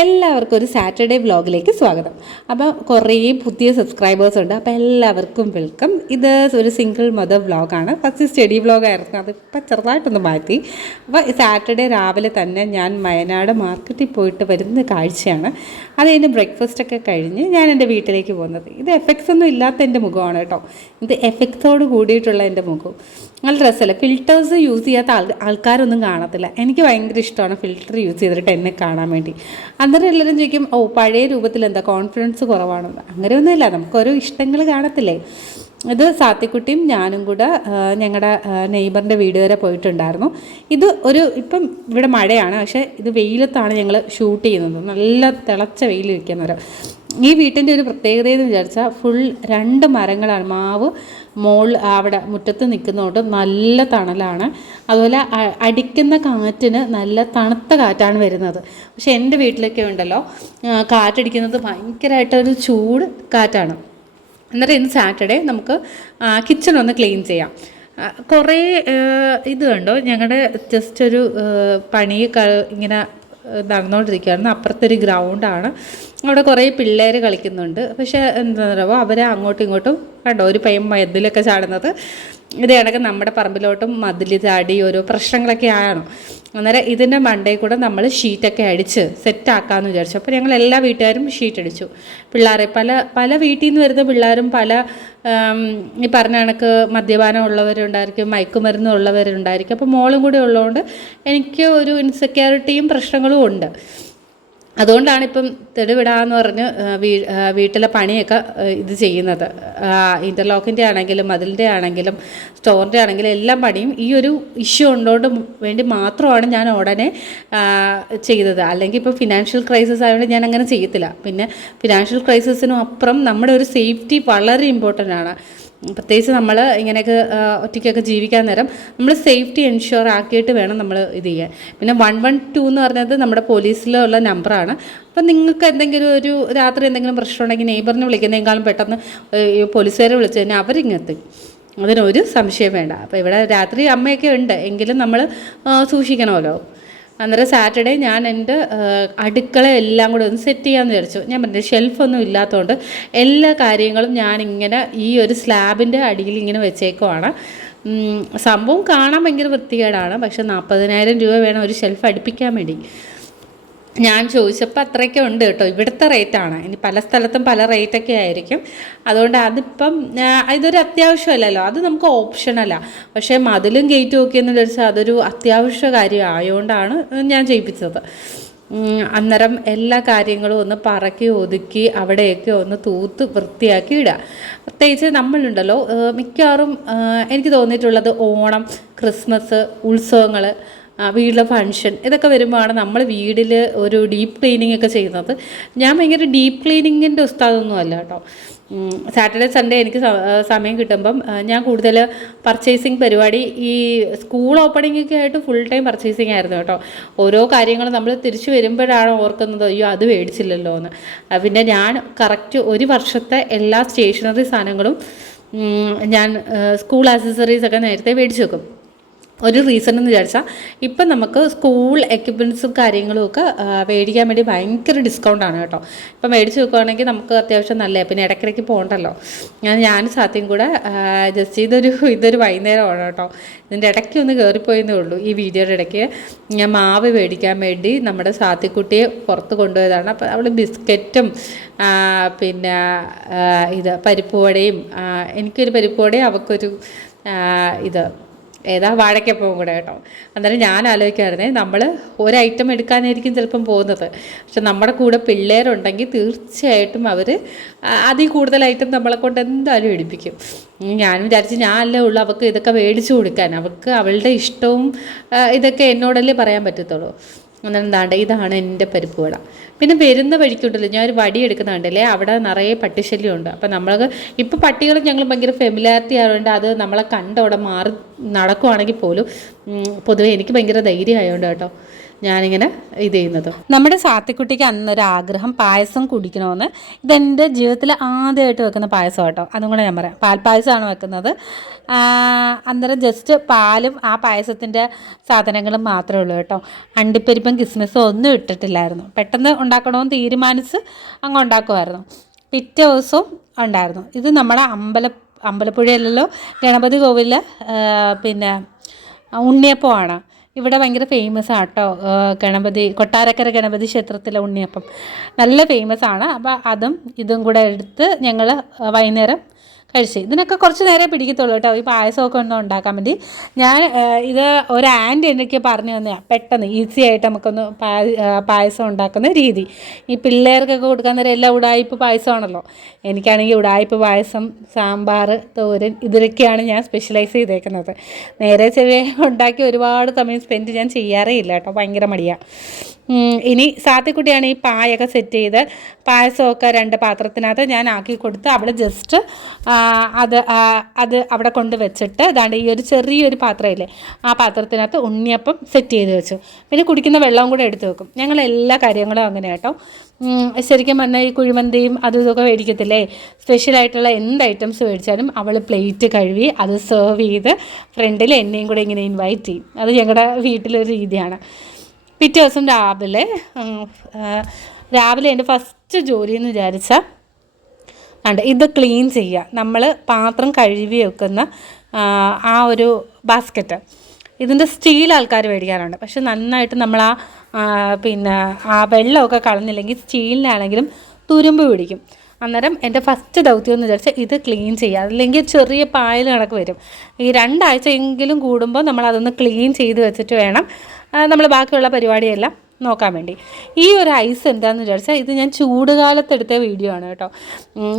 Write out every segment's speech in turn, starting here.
എല്ലാവർക്കും ഒരു സാറ്റർഡേ വ്ലോഗിലേക്ക് സ്വാഗതം. അപ്പോൾ കുറേ പുതിയ സബ്സ്ക്രൈബേഴ്സ് ഉണ്ട്. അപ്പോൾ എല്ലാവർക്കും വെൽക്കം. ഇത് ഒരു സിംഗിൾ മദർ വ്ലോഗാണ്. ഫസ്റ്റ് സ്റ്റഡി വ്ലോഗായിരുന്നു, അതിപ്പോൾ ചെറുതായിട്ടൊന്ന് മാറ്റി. അപ്പോൾ സാറ്റർഡേ രാവിലെ തന്നെ ഞാൻ വയനാട് മാർക്കറ്റിൽ പോയിട്ട് വരുന്ന കാഴ്ചയാണ്. അത് കഴിഞ്ഞ് ബ്രേക്ക്ഫാസ്റ്റൊക്കെ കഴിഞ്ഞ് ഞാൻ എൻ്റെ വീട്ടിലേക്ക് പോകുന്നത്. ഇത് എഫക്ട്സ് ഒന്നും ഇല്ലാത്ത എൻ്റെ മുഖമാണ് കേട്ടോ. ഇത് എഫക്ട്സോട് കൂടിയിട്ടുള്ള എൻ്റെ മുഖം. നല്ല രസമല്ല. ഫിൽറ്റേഴ്സ് യൂസ് ചെയ്യാത്ത ആൾക്കാരൊന്നും കാണത്തില്ല. എനിക്ക് ഭയങ്കര ഇഷ്ടമാണ് ഫിൽറ്റർ യൂസ് ചെയ്തിട്ട് എന്നെ കാണാൻ വേണ്ടി. അന്നേരം എല്ലാവരും ചോദിക്കും, പഴയ രൂപത്തിൽ എന്താ കോൺഫിഡൻസ് കുറവാണെന്ന്. അങ്ങനെയൊന്നുമില്ല, നമുക്കൊരു ഇഷ്ടങ്ങൾ കാണത്തില്ലേ. ഇത് സാത്തിക്കുട്ടിയും ഞാനും കൂടെ ഞങ്ങളുടെ നെയ്ബറിൻ്റെ വീട് വരെ പോയിട്ടുണ്ടായിരുന്നു. ഇപ്പം ഇവിടെ മഴയാണ്, പക്ഷേ ഇത് വെയിലത്താണ് ഞങ്ങൾ ഷൂട്ട് ചെയ്യുന്നത്. നല്ല തിളച്ച വെയിലിരിക്കുന്നവരോ. ഈ വീട്ടിൻ്റെ ഒരു പ്രത്യേകത എന്ന് വിചാരിച്ചാൽ ഫുൾ 2 മരങ്ങളാണ്. മാവ് അവിടെ മുറ്റത്ത് നിൽക്കുന്നതുകൊണ്ട് നല്ല തണലാണ്. അതുപോലെ അടിക്കുന്ന കാറ്റിന് നല്ല തണുത്ത കാറ്റാണ് വരുന്നത്. പക്ഷേ എൻ്റെ വീട്ടിലൊക്കെ ഉണ്ടല്ലോ, കാറ്റടിക്കുന്നത് ഭയങ്കരമായിട്ടൊരു ചൂട് കാറ്റാണ്. എന്നിട്ട് ഇന്ന് സാറ്റർഡേ നമുക്ക് കിച്ചണൊന്ന് ക്ലീൻ ചെയ്യാം. കുറേ ഇത് കണ്ടോ, ഞങ്ങളുടെ ജസ്റ്റ് ഒരു പണി ഇങ്ങനെ നടന്നുകൊണ്ടിരിക്കുകയായിരുന്നു. അപ്പുറത്തൊരു ഗ്രൗണ്ടാണ്, അവിടെ കുറേ പിള്ളേർ കളിക്കുന്നുണ്ട്. പക്ഷേ എന്താ പറയുക, അവരെ അങ്ങോട്ടും ഇങ്ങോട്ടും കണ്ടോ ഒരു പയ്യൻ മതിലൊക്കെ ചാടുന്നത്. ഇത് കണക്ക് നമ്മുടെ പറമ്പിലോട്ടും മതിൽ ചാടി ഓരോ പ്രശ്നങ്ങളൊക്കെ ആണ്. അന്നേരം ഇതിൻ്റെ മണ്ടയിൽ കൂടെ നമ്മൾ ഷീറ്റൊക്കെ അടിച്ച് സെറ്റാക്കാമെന്ന് വിചാരിച്ചു. അപ്പോൾ ഞങ്ങൾ എല്ലാ വീട്ടുകാരും ഷീറ്റ് അടിച്ചു. പിള്ളേരെ പല വീട്ടിൽ നിന്ന് വരുന്ന പിള്ളേരും ഈ പറഞ്ഞ കണക്ക് മദ്യപാനം ഉള്ളവരുണ്ടായിരിക്കും, മയക്കുമരുന്ന് ഉള്ളവരുണ്ടായിരിക്കും. അപ്പോൾ മോളും കൂടി ഉള്ളതുകൊണ്ട് എനിക്ക് ഒരു ഇൻസെക്യൂരിറ്റിയും പ്രശ്നങ്ങളും ഉണ്ട്. അതുകൊണ്ടാണ് ഇപ്പം തെളിവിടാന്ന് പറഞ്ഞ് വീട്ടിലെ പണിയൊക്കെ ഇത് ചെയ്യുന്നത്. ഇൻ്റർലോക്കിൻ്റെ ആണെങ്കിലും മതിലിൻ്റെ ആണെങ്കിലും സ്റ്റോറിൻ്റെ ആണെങ്കിലും എല്ലാം പണിയും ഈ ഒരു ഇഷ്യൂ ഉള്ളതുകൊണ്ട് വേണ്ടി മാത്രമാണ് ഞാൻ ഉടനെ ചെയ്തത്. അല്ലെങ്കിൽ ഇപ്പോൾ ഫിനാൻഷ്യൽ ക്രൈസിസ് ആയതുകൊണ്ട് ഞാൻ അങ്ങനെ ചെയ്യത്തില്ല. പിന്നെ ഫിനാൻഷ്യൽ ക്രൈസിസിനും അപ്പുറം നമ്മുടെ ഒരു സേഫ്റ്റി വളരെ ഇമ്പോർട്ടൻ്റ് ആണ്. പ്രത്യേകിച്ച് നമ്മൾ ഇങ്ങനെയൊക്കെ ഒറ്റയ്ക്കൊക്കെ ജീവിക്കാൻ നേരം നമ്മൾ സേഫ്റ്റി എൻഷുർ ആക്കിയിട്ട് വേണം നമ്മൾ ഇത് ചെയ്യാൻ. പിന്നെ 112 എന്ന് പറഞ്ഞത് നമ്മുടെ പോലീസിലുള്ള നമ്പറാണ്. അപ്പം നിങ്ങൾക്ക് എന്തെങ്കിലും ഒരു രാത്രി എന്തെങ്കിലും പ്രശ്നം ഉണ്ടെങ്കിൽ നെയ്ബറിനെ വിളിക്കുന്നതിനേക്കാളും പെട്ടെന്ന് പോലീസുകാരെ വിളിച്ചു കഴിഞ്ഞാൽ അവരിങ്ങെത്തും. അതിനൊരു സംശയം വേണ്ട. അപ്പോൾ ഇവിടെ രാത്രി അമ്മയൊക്കെ ഉണ്ട്, എങ്കിലും നമ്മൾ സൂക്ഷിക്കണമല്ലോ. അന്നേരം സാറ്റർഡേ ഞാൻ എൻ്റെ അടുക്കള എല്ലാം കൂടെ ഒന്ന് സെറ്റ് ചെയ്യാമെന്ന് വിചാരിച്ചു. ഞാൻ പറഞ്ഞത് ഷെൽഫൊന്നും ഇല്ലാത്തതുകൊണ്ട് എല്ലാ കാര്യങ്ങളും ഞാനിങ്ങനെ ഈ ഒരു സ്ലാബിൻ്റെ അടിയിൽ ഇങ്ങനെ വെച്ചേക്കുവാണ്. സംഭവം കാണാൻ ഭയങ്കര വൃത്തികേടാണ്, പക്ഷെ 40,000 രൂപ വേണം ഒരു ഷെൽഫ് അടുപ്പിക്കാൻ വേണ്ടി. ഞാൻ ചോദിച്ചപ്പോൾ അത്രയൊക്കെ ഉണ്ട് കേട്ടോ. ഇവിടുത്തെ റേറ്റാണ്. ഇനി പല സ്ഥലത്തും പല റേറ്റൊക്കെ ആയിരിക്കും. അതുകൊണ്ട് അതിപ്പം ഇതൊരു അത്യാവശ്യമല്ലല്ലോ, അത് നമുക്ക് ഓപ്ഷനല്ല. പക്ഷേ മതിലും ഗേറ്റും ഒക്കെ എന്ന് വിചാരിച്ചാൽ അതൊരു അത്യാവശ്യ കാര്യം ആയതുകൊണ്ടാണ് ഞാൻ ചെയ്യിപ്പിച്ചത്. അന്നേരം എല്ലാ കാര്യങ്ങളും ഒന്ന് പറക്കി ഒതുക്കി അവിടെയൊക്കെ ഒന്ന് തൂത്ത് വൃത്തിയാക്കി ഇടുക. പ്രത്യേകിച്ച് നമ്മളുണ്ടല്ലോ, മിക്കവാറും എനിക്ക് തോന്നിയിട്ടുള്ളത് ഓണം, ക്രിസ്മസ്, ഉത്സവങ്ങൾ, വീട്ടിലെ ഫങ്ഷൻ ഇതൊക്കെ വരുമ്പോഴാണ് നമ്മൾ വീട്ടിൽ ഒരു ഡീപ്പ് ക്ലീനിങ് ഒക്കെ ചെയ്യുന്നത്. ഞാൻ ഭയങ്കര ഡീപ്പ് ക്ലീനിങ്ങിൻ്റെ ഉസ്താദൊന്നും അല്ല കേട്ടോ. സാറ്റർഡേ സൺഡേ എനിക്ക് സമയം കിട്ടുമ്പം ഞാൻ കൂടുതൽ പർച്ചേസിങ് പരിപാടി, ഈ സ്കൂൾ ഓപ്പണിങ്ങൊക്കെ ആയിട്ട് ഫുൾ ടൈം പർച്ചേസിങ് ആയിരുന്നു കേട്ടോ. ഓരോ കാര്യങ്ങൾ നമ്മൾ തിരിച്ചു വരുമ്പോഴാണ് ഓർക്കുന്നത്, അയ്യോ അത് മേടിച്ചില്ലല്ലോ എന്ന്. പിന്നെ ഞാൻ കറക്റ്റ് 1 വർഷത്തെ എല്ലാ സ്റ്റേഷനറി സാധനങ്ങളും ഞാൻ സ്കൂൾ ആക്സസറീസൊക്കെ നേരത്തെ മേടിച്ച് വെക്കും. ഒരു റീസൺ എന്ന് വിചാരിച്ചാൽ ഇപ്പം നമുക്ക് സ്കൂൾ എക്യുപ്മെൻറ്റ്സും കാര്യങ്ങളും ഒക്കെ മേടിക്കാൻ വേണ്ടി ഭയങ്കര ഡിസ്കൗണ്ടാണ് കേട്ടോ. ഇപ്പം മേടിച്ച് വെക്കുകയാണെങ്കിൽ നമുക്ക് അത്യാവശ്യം നല്ല, പിന്നെ ഇടയ്ക്കിടയ്ക്ക് പോകണ്ടല്ലോ. ഞാൻ സാത്യം കൂടെ ജസ്റ്റ് ഇതൊരു വൈകുന്നേരമാണ് കേട്ടോ. ഇതിൻ്റെ ഇടയ്ക്ക് ഒന്ന് കയറിപ്പോയെന്നേ ഉള്ളൂ. ഈ വീഡിയോയുടെ ഇടയ്ക്ക് ഞാൻ മാവ് മേടിക്കാൻ വേണ്ടി നമ്മുടെ സാത്തിക്കുട്ടിയെ പുറത്ത് കൊണ്ടുപോയതാണ്. അപ്പോൾ അവൾ ബിസ്ക്കറ്റും പിന്നെ പരിപ്പ് വടയും, എനിക്കൊരു പരിപ്പ് വടയും അവൾക്കൊരു വാഴയ്ക്കപ്പവും കൂടെ കേട്ടോ. അന്നേരം ഞാൻ ആലോചിക്കായിരുന്നേ, നമ്മൾ ഒരു ഐറ്റം എടുക്കാനായിരിക്കും ചിലപ്പം പോകുന്നത്, പക്ഷെ നമ്മുടെ കൂടെ പിള്ളേരുണ്ടെങ്കിൽ തീർച്ചയായിട്ടും അവർ അതിൽ കൂടുതൽ ഐറ്റം നമ്മളെ കൊണ്ട് എന്തായാലും എടുപ്പിക്കും. ഞാൻ വിചാരിച്ച് ഞാനല്ലേ ഉള്ളൂ അവൾക്ക് ഇതൊക്കെ മേടിച്ചു കൊടുക്കാൻ. അവൾക്ക് അവളുടെ ഇഷ്ടവും ഇതൊക്കെ എന്നോടല്ലേ പറയാൻ പറ്റത്തുള്ളൂ. അന്നെന്താണ്ട് ഇതാണ് എൻ്റെ പരിപ്പ് വട. പിന്നെ വരുന്ന വഴിക്കുണ്ടല്ലോ, ഞാൻ ഒരു വടി എടുക്കുന്നുണ്ടല്ലേ, അവിടെ നിറയെ പട്ടിശല്യമുണ്ട്. അപ്പം നമ്മൾക്ക് ഇപ്പോൾ പട്ടികളും ഞങ്ങൾ ഭയങ്കര ഫെമിലാരിറ്റി ആയതുകൊണ്ട് അത് നമ്മളെ കണ്ട് അവിടെ മാറി നടക്കുവാണെങ്കിൽ പോലും പൊതുവേ എനിക്ക് ഭയങ്കര ധൈര്യം ആയതുകൊണ്ട് കേട്ടോ. ഞാനിങ്ങനെ ഇത് ചെയ്യുന്നത്. നമ്മുടെ സാത്തിക്കുട്ടിക്ക് അന്നൊരാഗ്രഹം പായസം കുടിക്കണമെന്ന്. ഇതെൻ്റെ ജീവിതത്തിൽ ആദ്യമായിട്ട് വെക്കുന്ന പായസം കേട്ടോ, അതും കൂടെ ഞാൻ പറയാം. പാൽപ്പായസമാണ് വെക്കുന്നത്. അന്നേരം ജസ്റ്റ് പാലും ആ പായസത്തിൻ്റെ സാധനങ്ങളും മാത്രമേ ഉള്ളൂ കേട്ടോ. അണ്ടിപ്പരിപ്പും കിസ്മിസും ഒന്നും ഇട്ടിട്ടില്ലായിരുന്നു. പെട്ടെന്ന് ഉണ്ടാക്കണമെന്ന് തീരുമാനിച്ച് അങ്ങ് ഉണ്ടാക്കുമായിരുന്നു. പിറ്റേ ദിവസവും ഉണ്ടായിരുന്നു. ഇത് നമ്മുടെ അമ്പലപ്പുഴയിലല്ലോ ഗണപതി കോവിലിൽ പിന്നെ ഉണ്ണിയപ്പമാണ്. ഇവിടെ ഭയങ്കര ഫേമസ് ആട്ടോ കൊട്ടാരക്കര ഗണപതി ക്ഷേത്രത്തിലെ ഉണ്ണിയപ്പം നല്ല ഫേമസ് ആണ്. അപ്പോൾ അതും ഇതും കൂടെ എടുത്ത് ഞങ്ങൾ വൈകുന്നേരം കഴിച്ച്. ഇതിനൊക്കെ കുറച്ച് നേരം പിടിക്കത്തുള്ളൂ കേട്ടോ, ഈ പായസമൊക്കെ ഒന്ന് ഉണ്ടാക്കാൻ വേണ്ടി. ഞാൻ ഇത് ഒരു ആൻറ്റി എനിക്ക് പറഞ്ഞു തന്നെയാണ് പെട്ടെന്ന് ഈസി ആയിട്ട് നമുക്കൊന്ന് പായസം ഉണ്ടാക്കുന്ന രീതി. ഈ പിള്ളേർക്കൊക്കെ കൊടുക്കാൻ നേരം എല്ലാം ഉടായ്പ പായസമാണല്ലോ. എനിക്കാണെങ്കിൽ ഉടായ്പ പായസം, സാമ്പാർ, തോരൻ ഇതിലൊക്കെയാണ് ഞാൻ സ്പെഷ്യലൈസ് ചെയ്തേക്കുന്നത്. നേരെ ചെറിയ ഉണ്ടാക്കി ഒരുപാട് സമയം സ്പെൻഡ് ഞാൻ ചെയ്യാറേ ഇല്ല കേട്ടോ, ഭയങ്കര മടിയാണ്. ഇനി സാത്തിക്കുട്ടിയാണ് ഈ പായൊക്കെ സെറ്റ് ചെയ്ത് പായസമൊക്കെ 2 പാത്രത്തിനകത്ത് ഞാൻ ആക്കി കൊടുത്ത് അവൾ ജസ്റ്റ് അത് അവിടെ കൊണ്ട് വെച്ചിട്ട് അതാണ്ട് ഈ ഒരു ചെറിയൊരു പാത്രമില്ലേ ആ പാത്രത്തിനകത്ത് ഉണ്ണിയപ്പം സെറ്റ് ചെയ്ത് വെച്ചു. പിന്നെ കുടിക്കുന്ന വെള്ളവും കൂടെ എടുത്ത് വെക്കും. ഞങ്ങൾ എല്ലാ കാര്യങ്ങളും അങ്ങനെ കേട്ടോ. ശരിക്കും പറഞ്ഞാൽ ഈ കുഴിമന്തിയും അതും ഇതൊക്കെ മേടിക്കത്തില്ലേ, സ്പെഷ്യലായിട്ടുള്ള എന്ത് ഐറ്റംസ് മേടിച്ചാലും അവൾ പ്ലേറ്റ് കഴുകി അത് സെർവ് ചെയ്ത് ഫ്രണ്ടിൽ എന്നെയും കൂടെ ഇങ്ങനെ ഇൻവൈറ്റ് ചെയ്യും. അത് ഞങ്ങളുടെ വീട്ടിലൊരു രീതിയാണ്. പിറ്റേ ദിവസം രാവിലെ എൻ്റെ ഫസ്റ്റ് ജോലി എന്ന് വിചാരിച്ചാൽ ഇത് ക്ലീൻ ചെയ്യുക. നമ്മൾ പാത്രം കഴുകി വെക്കുന്ന ആ ഒരു ബാസ്ക്കറ്റ്, ഇതിൻ്റെ സ്റ്റീൽ ആൾക്കാർ മേടിക്കാറുണ്ട്. പക്ഷെ നന്നായിട്ട് നമ്മൾ പിന്നെ വെള്ളമൊക്കെ കളഞ്ഞില്ലെങ്കിൽ സ്റ്റീലിനാണെങ്കിലും തുരുമ്പ് പിടിക്കും. അന്നേരം എൻ്റെ ഫസ്റ്റ് ദൗത്യം എന്ന് വിചാരിച്ചാൽ ഇത് ക്ലീൻ ചെയ്യുക. അല്ലെങ്കിൽ ചെറിയ പായൽ കണക്ക് വരും. ഈ 2 ആഴ്ച എങ്കിലും കൂടുമ്പോൾ നമ്മളതൊന്ന് ക്ലീൻ ചെയ്ത് വെച്ചിട്ട് വേണം നമ്മൾ ബാക്കിയുള്ള പരിപാടിയെല്ലാം നോക്കാൻ വേണ്ടി. ഈ ഒരു ഐസ് എന്താണെന്ന് വിചാരിച്ചാൽ ഇത് ഞാൻ ചൂടുകാലത്തെടുത്ത വീഡിയോ ആണ് കേട്ടോ.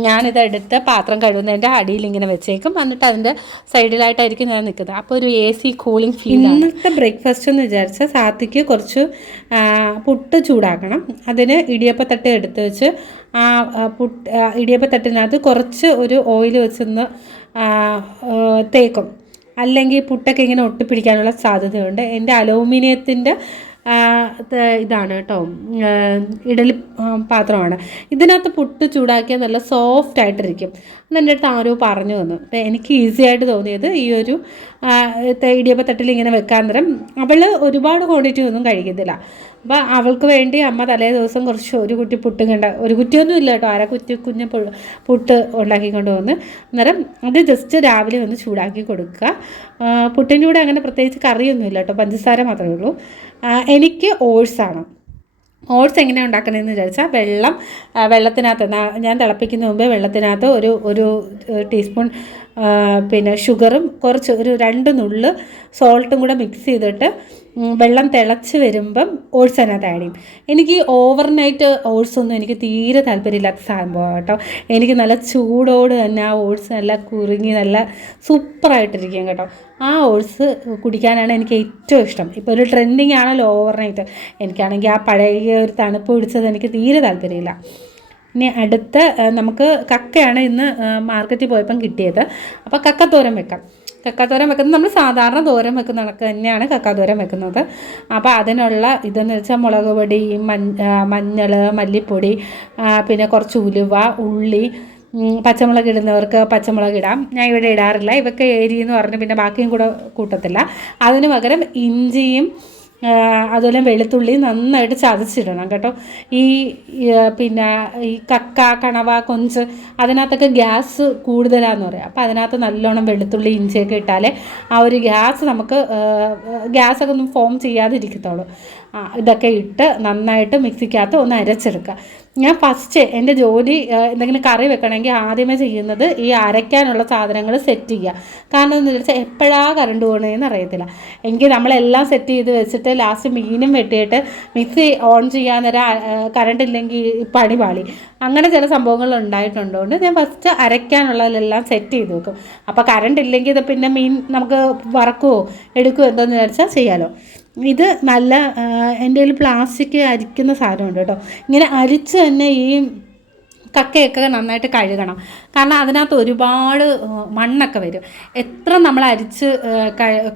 ഞാനിതെടുത്ത് പാത്രം കഴുകുന്നതിൻ്റെ അടിയിൽ ഇങ്ങനെ വെച്ചേക്കും. എന്നിട്ട് അതിൻ്റെ സൈഡിലായിട്ടായിരിക്കും ഞാൻ നിൽക്കുന്നത്. അപ്പോൾ ഒരു AC കൂളിംഗ് ഫീൽ. ഇന്നത്തെ ബ്രേക്ക്ഫാസ്റ്റ് എന്ന് വിചാരിച്ചാൽ സാത്തിക്ക് കുറച്ച് പുട്ട് ചൂടാക്കണം. അതിന് ഇടിയപ്പത്തട്ട് എടുത്ത് വെച്ച് ഇടിയപ്പത്തട്ടിനകത്ത് കുറച്ച് ഒരു ഓയിൽ വെച്ചൊന്ന് തേക്കും. അല്ലെങ്കിൽ പുട്ടൊക്കെ ഇങ്ങനെ ഒട്ടിപ്പിടിക്കാനുള്ള സാധ്യതയുണ്ട്. എൻ്റെ അലൂമിനിയത്തിൻ്റെ ഇതാണ് കേട്ടോ, ഇഡലി പാത്രമാണ്. ഇതിനകത്ത് പുട്ട് ചൂടാക്കിയാൽ നല്ല സോഫ്റ്റ് ആയിട്ടിരിക്കും എന്ന് എൻ്റെ അടുത്ത് ആരോ പറഞ്ഞു തന്നു. അപ്പോൾ എനിക്ക് ഈസി ആയിട്ട് തോന്നിയത് ഈ ഒരു ഇടിയപ്പത്തട്ടിൽ ഇങ്ങനെ വെക്കാൻ നേരം അവൾ ഒരുപാട് ക്വാണ്ടിറ്റി ഒന്നും കഴിക്കത്തില്ല. അപ്പോൾ അവൾക്ക് വേണ്ടി അമ്മ തലേ ദിവസം കുറച്ച് ഒരു കുറ്റി പുട്ടും ഒരു കുറ്റിയൊന്നും ഇല്ല കേട്ടോ, കുഞ്ഞ പുട്ട് ഉണ്ടാക്കിക്കൊണ്ട് വന്ന് അന്നേരം അത് ജസ്റ്റ് രാവിലെ ഒന്ന് ചൂടാക്കി കൊടുക്കുക. പുട്ടിൻ്റെ കൂടെ അങ്ങനെ പ്രത്യേകിച്ച് കറിയൊന്നും ഇല്ല കേട്ടോ, പഞ്ചസാര മാത്രമേ ഉള്ളൂ. എനിക്ക് ഓട്സാണ്. ഓട്സ് എങ്ങനെയാണ് ഉണ്ടാക്കണമെന്ന് വിചാരിച്ചാൽ വെള്ളത്തിനകത്ത് ഞാൻ തിളപ്പിക്കുന്ന മുമ്പേ വെള്ളത്തിനകത്ത് ഒരു ടീസ്പൂൺ പിന്നെ ഷുഗറും കുറച്ച് ഒരു 2 നുള്ള് സോൾട്ടും കൂടെ മിക്സ് ചെയ്തിട്ട് വെള്ളം തിളച്ച് വരുമ്പം ഓട്സ് അതിനകത്ത് ആഡ് ചെയ്യും. എനിക്ക് ഓവർനൈറ്റ് ഓട്സ് ഒന്നും എനിക്ക് തീരെ താല്പര്യമില്ലാത്ത സംഭവമാണ് കേട്ടോ. എനിക്ക് നല്ല ചൂടോട് തന്നെ ആ ഓട്സ് നല്ല കുറുങ്ങി നല്ല സൂപ്പറായിട്ടിരിക്കും കേട്ടോ. ആ ഓട്സ് കുടിക്കാനാണ് എനിക്ക് ഏറ്റവും ഇഷ്ടം. ഇപ്പോൾ ഒരു ട്രെൻഡിങ് ആണല്ലോ ഓവർനൈറ്റ്. എനിക്കാണെങ്കിൽ ആ പഴയ ഒരു തണുപ്പ് പിടിച്ചത് എനിക്ക് തീരെ താല്പര്യമില്ല. ഇനി അടുത്ത നമുക്ക് കക്കയാണ് ഇന്ന് മാർക്കറ്റിൽ പോയപ്പം കിട്ടിയത്. അപ്പോൾ കക്കത്തോരൻ വെക്കാം. കക്കാത്തോരൻ വെക്കുന്നത് നമ്മൾ സാധാരണ തോരൻ വെക്കുന്ന കണക്ക് തന്നെയാണ് കക്കാത്തോരൻ വെക്കുന്നത്. അപ്പോൾ അതിനുള്ള ഇതെന്ന് വെച്ചാൽ മുളക് പൊടി, മഞ്ഞൾ, മല്ലിപ്പൊടി, പിന്നെ കുറച്ച് ഉലുവ, ഉള്ളി, പച്ചമുളക് ഇടുന്നവർക്ക് പച്ചമുളക് ഇടാം. ഞാൻ ഇവിടെ ഇടാറില്ല. ഇവർക്ക് എന്ന് പറഞ്ഞ് പിന്നെ ബാക്കിയും കൂടെ കൂട്ടത്തില്ല. അതിന് പകരം ഇഞ്ചിയും അതുപോലെ വെളുത്തുള്ളി നന്നായിട്ട് ചതച്ചിടണം കേട്ടോ. പിന്നെ ഈ കക്ക, കണവ, കൊഞ്ച് അതിനകത്തൊക്കെ ഗ്യാസ് കൂടുതലാണെന്ന് പറയാം. അപ്പോൾ അതിനകത്ത് നല്ലോണം വെളുത്തുള്ളി, ഇഞ്ചിയൊക്കെ ഇട്ടാലേ ആ ഒരു ഗ്യാസൊക്കെ ഒന്നും ഫോം ചെയ്യാതിരിക്കത്തുള്ളൂ. ഇതൊക്കെ ഇട്ട് നന്നായിട്ട് മിക്സിക്കകത്ത് ഒന്ന് അരച്ചെടുക്കുക. ഞാൻ ഫസ്റ്റ് എൻ്റെ ജോലി എന്തെങ്കിലും കറി വെക്കണമെങ്കിൽ ആദ്യമേ ചെയ്യുന്നത് ഈ അരയ്ക്കാനുള്ള സാധനങ്ങൾ സെറ്റ് ചെയ്യുക. കാരണം എന്ന് വെച്ചാൽ എപ്പോഴാണ് കറണ്ട് പോകണമെന്ന് അറിയത്തില്ല. എങ്കിൽ നമ്മളെല്ലാം സെറ്റ് ചെയ്ത് വെച്ചിട്ട് ലാസ്റ്റ് മീനും വെട്ടിയിട്ട് മിക്സി ഓൺ ചെയ്യാൻ നേരം കറണ്ട് ഇല്ലെങ്കിൽ പണി പാളി. അങ്ങനെ ചില സംഭവങ്ങൾ ഉണ്ടായിട്ടുണ്ടോണ്ട് ഞാൻ ഫസ്റ്റ് അരയ്ക്കാനുള്ളതെല്ലാം സെറ്റ് ചെയ്ത് വെക്കും. അപ്പോൾ കറണ്ട് ഇല്ലെങ്കിൽ ഇത് പിന്നെ മീൻ നമുക്ക് വറക്കുമോ എടുക്കുമോ എന്തോന്ന് വിചാരിച്ചാൽ ചെയ്യാമല്ലോ. ഇത് നല്ല എൻ്റെ കയ്യിൽ പ്ലാസ്റ്റിക് അരിക്കുന്ന സാധനമുണ്ട് കേട്ടോ. ഇങ്ങനെ അരിച്ച് തന്നെ ഈ കക്കയൊക്കെ നന്നായിട്ട് കഴുകണം. കാരണം അതിനകത്ത് ഒരുപാട് മണ്ണൊക്കെ വരും. എത്ര നമ്മൾ അരിച്ച്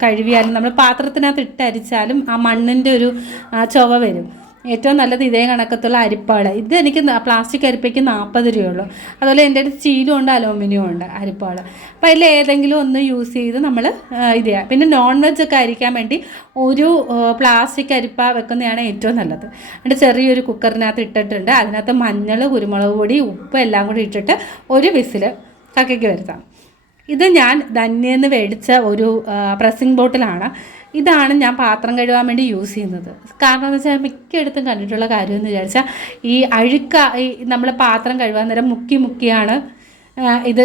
കഴുകിയാലും നമ്മൾ പാത്രത്തിനകത്ത് ഇട്ട് അരിച്ചാലും ആ മണ്ണിൻ്റെ ഒരു ചുവ വരും. ഏറ്റവും നല്ലത് ഇതേ കണക്കത്തുള്ള അരിപ്പാട്. ഇത് എനിക്ക് പ്ലാസ്റ്റിക് അരിപ്പയ്ക്ക് 40 രൂപയുള്ളൂ. അതുപോലെ എൻ്റെ അടുത്ത് സ്റ്റീലും ഉണ്ട്, അലുമിനിയം ഉണ്ട് അരിപ്പാട്. അപ്പോൾ അതിൽ ഏതെങ്കിലും ഒന്ന് യൂസ് ചെയ്ത് നമ്മൾ ഇത് ചെയ്യുക. പിന്നെ നോൺ വെജ് ഒക്കെ അരിക്കാൻ വേണ്ടി ഒരു പ്ലാസ്റ്റിക് അരിപ്പ വെക്കുന്നതാണ് ഏറ്റവും നല്ലത്. എന്നിട്ട് ചെറിയൊരു കുക്കറിനകത്ത് ഇട്ടിട്ടുണ്ട്. അതിനകത്ത് മഞ്ഞൾ, കുരുമുളക് പൊടി, ഉപ്പ് എല്ലാം കൂടി ഇട്ടിട്ട് ഒരു വിസിൽ കക്കയ്ക്ക് വരുത്താം. ഇത് ഞാൻ ധന്യന്ന് മേടിച്ച ഒരു പ്രസ്സിംഗ് ബോട്ടിലാണ്. ഇതാണ് ഞാൻ പാത്രം കഴുകാൻ വേണ്ടി യൂസ് ചെയ്യുന്നത്. കാരണം എന്ന് വെച്ചാൽ മിക്കയിടത്തും കണ്ടിട്ടുള്ള കാര്യമെന്ന് വിചാരിച്ചാൽ ഈ ഈ നമ്മൾ പാത്രം കഴുകാൻ നേരം മുക്കിയാണ് ഇത്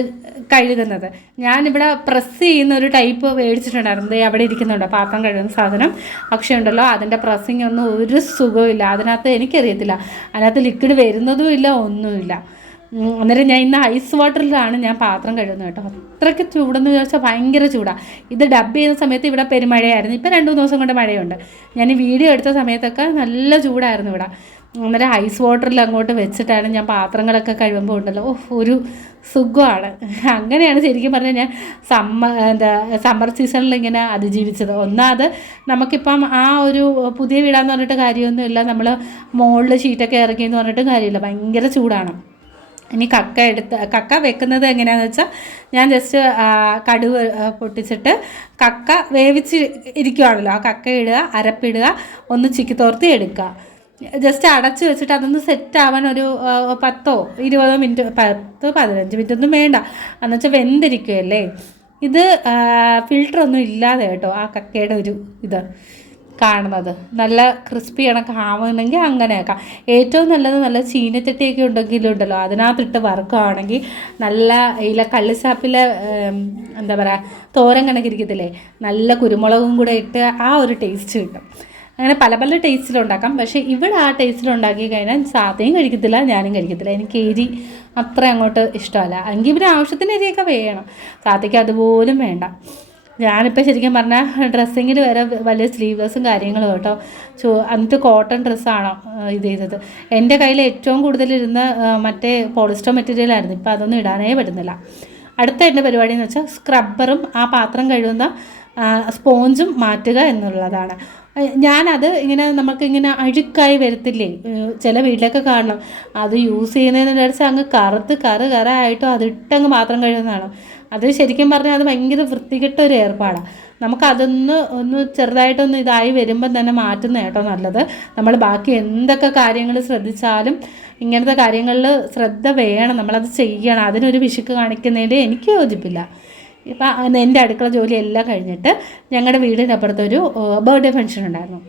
കഴുകുന്നത്. ഞാനിവിടെ പ്രസ് ചെയ്യുന്ന ഒരു ടൈപ്പ് മേടിച്ചിട്ടുണ്ടായിരുന്നു. അവിടെ ഇരിക്കുന്നുണ്ട് പാത്രം കഴുകുന്ന സാധനം. പക്ഷേ ഉണ്ടല്ലോ അതിൻ്റെ പ്രസ്സിങ് ഒന്നും ഒരു സുഖമില്ല. അതിനകത്ത് എനിക്കറിയത്തില്ല, അതിനകത്ത് ലിക്വിഡ് വരുന്നതും ഇല്ല, ഒന്നുമില്ല. അന്നേരം ഞാൻ ഇന്ന് ഐസ് വാട്ടറിലാണ് ഞാൻ പാത്രം കഴുകുന്നത് കേട്ടോ. അത്രയ്ക്ക് ചൂടെന്ന് വിചാരിച്ചാൽ ഭയങ്കര ചൂടാണ്. ഇത് ഡബ് ചെയ്യുന്ന സമയത്ത് ഇവിടെ പെരുമഴയായിരുന്നു. ഇപ്പോൾ 2-3 ദിവസം കൊണ്ട് മഴയുണ്ട്. ഞാൻ ഈ വീഡിയോ എടുത്ത സമയത്തൊക്കെ നല്ല ചൂടായിരുന്നു ഇവിടെ. അന്നേരം ഐസ് വാട്ടറിൽ അങ്ങോട്ട് വെച്ചിട്ടാണ് ഞാൻ പാത്രങ്ങളൊക്കെ കഴുകുമ്പോൾ ഉണ്ടല്ലോ ഒരു സുഖമാണ്. അങ്ങനെയാണ് ശരിക്കും പറഞ്ഞാൽ ഞാൻ സമ്മർ സീസണിൽ ഇങ്ങനെ അതിജീവിച്ചത്. ഒന്നാമത് നമുക്കിപ്പം ആ ഒരു പുതിയ വീടാന്ന് പറഞ്ഞിട്ട് കാര്യമൊന്നുമില്ല. നമ്മൾ മുകളിൽ ഷീറ്റൊക്കെ ഇറക്കിയെന്ന് പറഞ്ഞിട്ട് കാര്യമില്ല, ഭയങ്കര ചൂടാണ്. ഇനി കക്ക വെക്കുന്നത് എങ്ങനെയാണെന്ന് വെച്ചാൽ ഞാൻ ജസ്റ്റ് കടുക് പൊട്ടിച്ചിട്ട് കക്ക വേവിച്ച് ഇരിക്കുവാണല്ലോ, ആ കക്ക ഇടുക, അരപ്പിടുക, ഒന്ന് ചിക്കി തോർത്തി എടുക്കുക. ജസ്റ്റ് അടച്ച് വെച്ചിട്ട് അതൊന്ന് സെറ്റാവാൻ ഒരു 10-20 മിനിറ്റ്, 10-15 മിനിറ്റ് ഒന്നും വേണ്ട. എന്നുവെച്ചാൽ വെന്തിരിക്കുകയല്ലേ. ഇത് ഫിൽറ്ററൊന്നും ഇല്ലാതെ കേട്ടോ ആ കക്കയുടെ ഒരു ഇത് കാണുന്നത്. നല്ല ക്രിസ്പി കണക്ക് ആവുന്നെങ്കിൽ അങ്ങനെയൊക്കെ. ഏറ്റവും നല്ലത് നല്ല ചീനച്ചട്ടിയൊക്കെ ഉണ്ടെങ്കിലുണ്ടല്ലോ അതിനകത്തിട്ട് വറുക്കുകയാണെങ്കിൽ നല്ല കള്ളിച്ചാപ്പിലെ എന്താ പറയുക തോരൻ കണക്കിരിക്കത്തില്ലേ, നല്ല കുരുമുളകും കൂടെ ഇട്ട് ആ ഒരു ടേസ്റ്റ് കിട്ടും. അങ്ങനെ പല ടേസ്റ്റിലുണ്ടാക്കാം. പക്ഷേ ഇവിടെ ആ ടേസ്റ്റിലുണ്ടാക്കി കഴിഞ്ഞാൽ സാത്തയും കഴിക്കത്തില്ല, ഞാനും കഴിക്കത്തില്ല. എനിക്ക് എരി അത്ര അങ്ങോട്ട് ഇഷ്ടമല്ല. എങ്കിൽ പിന്നെ ആവശ്യത്തിന് എരിയൊക്കെ വേണം, സാത്തയ്ക്ക് അതുപോലും വേണ്ട. ഞാനിപ്പോൾ ശരിക്കും പറഞ്ഞാൽ ഡ്രസ്സിങ്ങിൽ വരെ വലിയ സ്ലീവ്ലെസ്സും കാര്യങ്ങളും കേട്ടോ. എന്നിട്ട് കോട്ടൺ ഡ്രസ്സാണോ ഇത് ചെയ്തത്. എൻ്റെ കയ്യിൽ ഏറ്റവും കൂടുതലിരുന്ന മറ്റേ പോളിസ്റ്റർ മെറ്റീരിയലായിരുന്നു. ഇപ്പോൾ അതൊന്നും ഇടാനേ പറ്റുന്നില്ല. അടുത്ത എൻ്റെ പരിപാടി എന്ന് വെച്ചാൽ സ്ക്രബ്ബറും ആ പാത്രം കഴുകുന്ന സ്പോഞ്ചും മാറ്റുക എന്നുള്ളതാണ്. ഞാനത് ഇങ്ങനെ നമുക്കിങ്ങനെ അഴുക്കായി വരത്തില്ലേ, ചില വീട്ടിലൊക്കെ കാണണം. അത് യൂസ് ചെയ്യുന്നതെന്ന് വിചാരിച്ചാൽ അങ്ങ് കറായിട്ടും അതിട്ടങ്ങ് പാത്രം കഴുകുന്നതാണ്. അത് ശരിക്കും പറഞ്ഞാൽ അത് ഭയങ്കര വൃത്തികെട്ട ഒരു ഏർപ്പാടാണ്. നമുക്കതൊന്ന് ചെറുതായിട്ടൊന്ന് ഇതായി വരുമ്പം തന്നെ മാറ്റുന്ന കേട്ടോ നല്ലത്. നമ്മൾ ബാക്കി എന്തൊക്കെ കാര്യങ്ങൾ ശ്രദ്ധിച്ചാലും ഇങ്ങനത്തെ കാര്യങ്ങളിൽ ശ്രദ്ധ വേണം, നമ്മളത് ചെയ്യണം. അതിനൊരു പിശുക്ക് കാണിക്കുന്നതിൽ എനിക്ക് യോജിപ്പില്ല. ഇപ്പം എൻ്റെ അടുക്കള ജോലിയെല്ലാം കഴിഞ്ഞിട്ട് ഞങ്ങളുടെ വീടിനപ്പുറത്തൊരു ബർത്ത്ഡേ ഫംഗ്ഷൻ ഉണ്ടായിരുന്നു.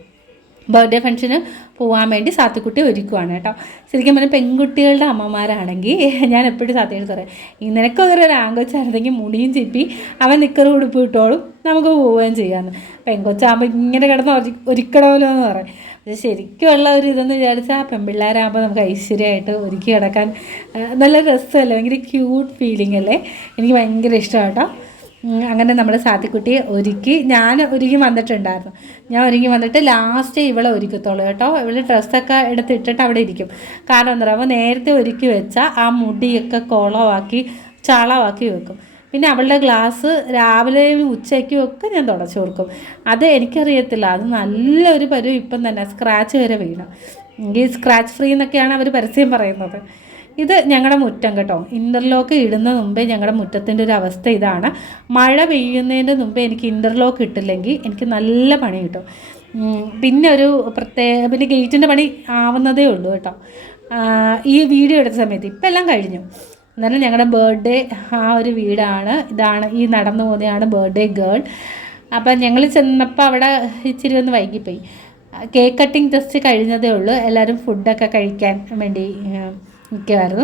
ബർത്ത്ഡേ ഫംഗ്ഷന് പോകാൻ വേണ്ടി സാത്തിക്കുട്ടി ഒരുക്കുവാണ് കേട്ടോ. ശരിക്കും പറഞ്ഞാൽ പെൺകുട്ടികളുടെ അമ്മമാരാണെങ്കിൽ ഞാൻ എപ്പോഴും സാത്തിയെടുത്ത് പറയും, നിനക്കൊരു ആങ്കൊച്ചായിരുന്നെങ്കിൽ മുടിയും ചിപ്പി അവൻ നിക്കറ് ഉടുപ്പ് ഇട്ടോളും, നമുക്ക് പോവുകയും ചെയ്യാമെന്ന്. പെൺകൊച്ചാകുമ്പോൾ ഇങ്ങനെ കിടന്ന് ഒരുക്കണമല്ലോ എന്ന് പറയും. പക്ഷേ ശരിക്കുമുള്ള ഒരു ഇതെന്ന് വിചാരിച്ചാൽ പെൺപിള്ളേരാകുമ്പോൾ നമുക്ക് ഐശ്വര്യമായിട്ട് ഒരുക്കി കിടക്കാൻ നല്ല രസമല്ലേ, ഭയങ്കര ക്യൂട്ട് ഫീലിംഗ് അല്ലേ. എനിക്ക് ഭയങ്കര ഇഷ്ടമാണ് കേട്ടോ. അങ്ങനെ നമ്മുടെ സാത്തിക്കുട്ടിയെ ഞാൻ ഒരുങ്ങി വന്നിട്ടുണ്ടായിരുന്നു. ഞാൻ ഒരുങ്ങി വന്നിട്ട് ലാസ്റ്റ് ഇവളെ ഒരുക്കത്തുള്ളൂ കേട്ടോ. ഇവള് ഡ്രസ്സൊക്കെ എടുത്തിട്ടിട്ട് അവിടെ ഇരിക്കും. കാരണം എന്താ പറയുക, നേരത്തെ ഒരുക്കി വെച്ചാൽ ആ മുടിയൊക്കെ ചാളമാക്കി വെക്കും. പിന്നെ അവളുടെ ഗ്ലാസ് രാവിലെയും ഉച്ചയ്ക്കും ഒക്കെ ഞാൻ തുടച്ചു കൊടുക്കും. അത് എനിക്കറിയത്തില്ല, അത് നല്ലൊരു പരുവം ഇപ്പം തന്നെ സ്ക്രാച്ച് വരെ വീണു. ഈ സ്ക്രാച്ച് ഫ്രീ എന്നൊക്കെയാണ് അവർ പരസ്യം പറയുന്നത്. ഇത് ഞങ്ങളുടെ മുറ്റം കേട്ടോ. ഇൻ്റർലോക്ക് ഇടുന്ന മുമ്പേ ഞങ്ങളുടെ മുറ്റത്തിൻ്റെ ഒരു അവസ്ഥ ഇതാണ്. മഴ പെയ്യുന്നതിൻ്റെ മുമ്പേ എനിക്ക് ഇൻ്റർലോക്ക് ഇട്ടില്ലെങ്കിൽ എനിക്ക് നല്ല പണി കിട്ടും. പിന്നെ ഗേറ്റിൻ്റെ പണി ആവുന്നതേ ഉള്ളൂ കേട്ടോ. ഈ വീഡിയോ എടുത്ത സമയത്ത് ഇപ്പം എല്ലാം കഴിഞ്ഞു. എന്നാലും ഞങ്ങളുടെ ബർത്ത്ഡേ ആ ഒരു വീടാണ്. ഈ നടന്നു പോകുന്നതാണ് ബർത്ത്ഡേ ഗേൾ. അപ്പം ഞങ്ങൾ ചെന്നപ്പോൾ അവിടെ ഇച്ചിരി ഒന്ന് വൈകിപ്പോയി. കേക്ക് കട്ടിങ് ജസ്റ്റ് കഴിഞ്ഞതേ ഉള്ളൂ. എല്ലാവരും ഫുഡൊക്കെ കഴിക്കാൻ വേണ്ടി നിൽക്കുമായിരുന്നു.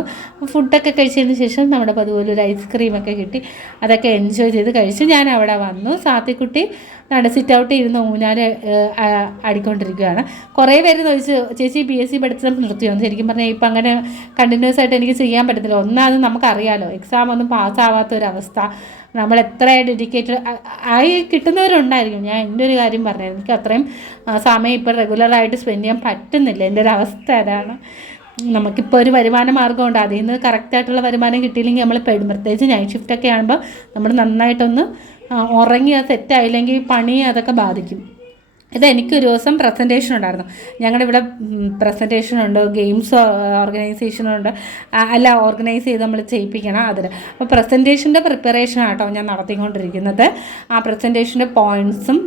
ഫുഡൊക്കെ കഴിച്ചതിന് ശേഷം നമ്മുടെ പതുപോലെ ഒരു ഐസ്ക്രീമൊക്കെ കിട്ടി. അതൊക്കെ എൻജോയ് ചെയ്ത് കഴിച്ചു. ഞാൻ അവിടെ വന്നു. സാത്തിക്കുട്ടി സിറ്റ് ഔട്ട് ഇരുന്ന് ഊഞ്ഞാൽ ആടിക്കൊണ്ടിരിക്കുകയാണ്. കുറേ പേര് ചോദിച്ചു, ചേച്ചി BSc പഠിച്ചത് നിർത്തിയോന്ന്. ശരിക്കും പറഞ്ഞാൽ ഇപ്പം അങ്ങനെ കണ്ടിന്യൂസ് ആയിട്ട് എനിക്ക് ചെയ്യാൻ പറ്റത്തില്ല. ഒന്നാമത് നമുക്കറിയാമല്ലോ, എക്സാം ഒന്നും പാസ്സാവാത്തൊരവസ്ഥ. നമ്മൾ എത്ര ഡെഡിക്കേറ്റഡ് ആയി കിട്ടുന്നവരുണ്ടായിരിക്കും. ഞാൻ എൻ്റെ ഒരു കാര്യം പറഞ്ഞത്, എനിക്ക് അത്രയും സമയം ഇപ്പം റെഗുലറായിട്ട് സ്പെൻഡ് ചെയ്യാൻ പറ്റുന്നില്ല. എൻ്റെ ഒരു അവസ്ഥ അതാണ്. നമുക്കിപ്പോൾ ഒരു വരുമാന മാർഗ്ഗമുണ്ട്, അതിൽ നിന്ന് കറക്റ്റായിട്ടുള്ള വരുമാനം കിട്ടിയില്ലെങ്കിൽ നമ്മൾ പെടും. പ്രത്യേകിച്ച് നൈറ്റ് ഷിഫ്റ്റൊക്കെ ആകുമ്പോൾ നമ്മൾ നന്നായിട്ടൊന്ന് ഉറങ്ങി അത് സെറ്റായില്ലെങ്കിൽ പണി അതൊക്കെ ബാധിക്കും. എനിക്കൊരു ദിവസം പ്രസൻറ്റേഷൻ ഉണ്ടായിരുന്നു. ഞങ്ങളുടെ ഇവിടെ പ്രസൻറ്റേഷനുണ്ട്, ഗെയിംസ് ഓർഗനൈസ് ചെയ്ത് നമ്മൾ ചെയ്യിപ്പിക്കണം അതിൽ. അപ്പോൾ പ്രസൻറ്റേഷൻ്റെ പ്രിപ്പറേഷനാണ് കേട്ടോ ഞാൻ നടത്തിക്കൊണ്ടിരിക്കുന്നത്. ആ പ്രസൻറ്റേഷൻ്റെ പോയിൻറ്റ്സും